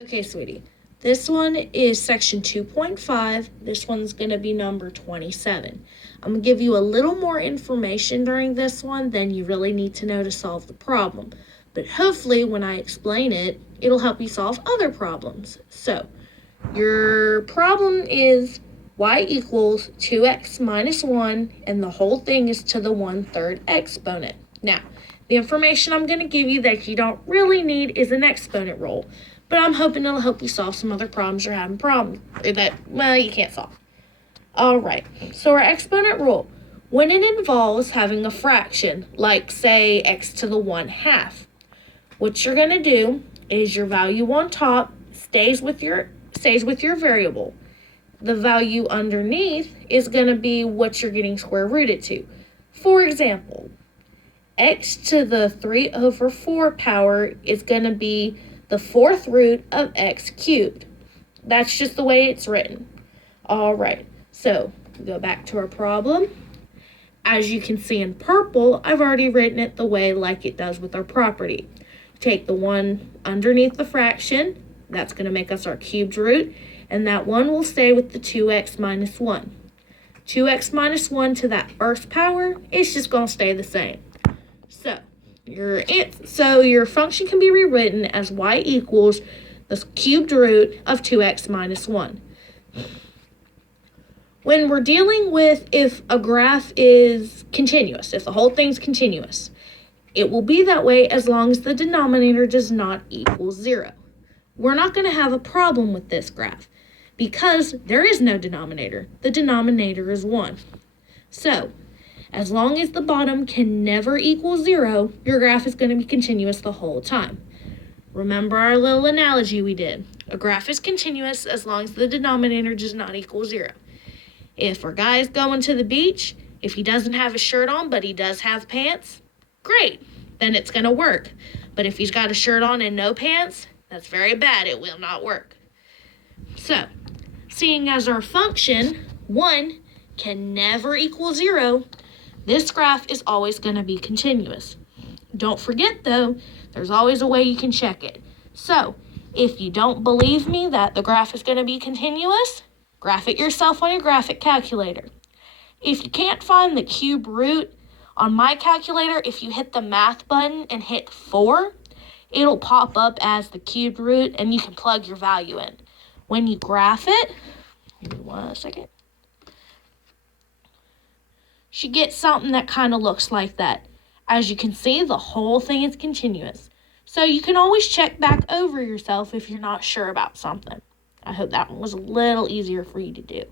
Okay, sweetie. This one is section 2.5. This one's going to be number 27. I'm going to give you a little more information during this one than you really need to know to solve the problem. But hopefully when I explain it, it'll help you solve other problems. So, your problem is y equals 2x minus 1, and the whole thing is to the 1/3 exponent. Now, the information I'm going to give you that you don't really need is an exponent rule, but I'm hoping it'll help you solve some other problems you're having problems that, you can't solve. All right, so our exponent rule, when it involves having a fraction, like say x to the 1/2, what you're going to do is your value on top stays with your variable. The value underneath is going to be what you're getting square rooted to. For example, x to the 3/4 power is going to be the 4th root of x cubed. That's just the way it's written. All right, so we go back to our problem. As you can see in purple, I've already written it the way like it does with our property. Take the one underneath the fraction, that's going to make us our cubed root, and that one will stay with the 2x minus 1. 2x minus 1 to that first power is just going to stay the same. So your function can be rewritten as y equals the cubed root of 2x minus 1. When we're dealing with if a graph is continuous, if the whole thing's continuous, it will be that way as long as the denominator does not equal 0. We're not going to have a problem with this graph because there is no denominator. The denominator is 1. So, as long as the bottom can never equal 0, your graph is going to be continuous the whole time. Remember our little analogy we did. A graph is continuous as long as the denominator does not equal 0. If our guy is going to the beach, if he doesn't have a shirt on but he does have pants, great, then it's going to work. But if he's got a shirt on and no pants, that's very bad. It will not work. So, seeing as our function, 1, can never equal 0, this graph is always going to be continuous. Don't forget, though, there's always a way you can check it. So, if you don't believe me that the graph is going to be continuous, graph it yourself on your graphic calculator. If you can't find the cube root, on my calculator, if you hit the math button and hit 4, it'll pop up as the cubed root, and you can plug your value in. When you graph it, give me 1 second, you get something that kind of looks like that. As you can see, the whole thing is continuous. So you can always check back over yourself if you're not sure about something. I hope that one was a little easier for you to do.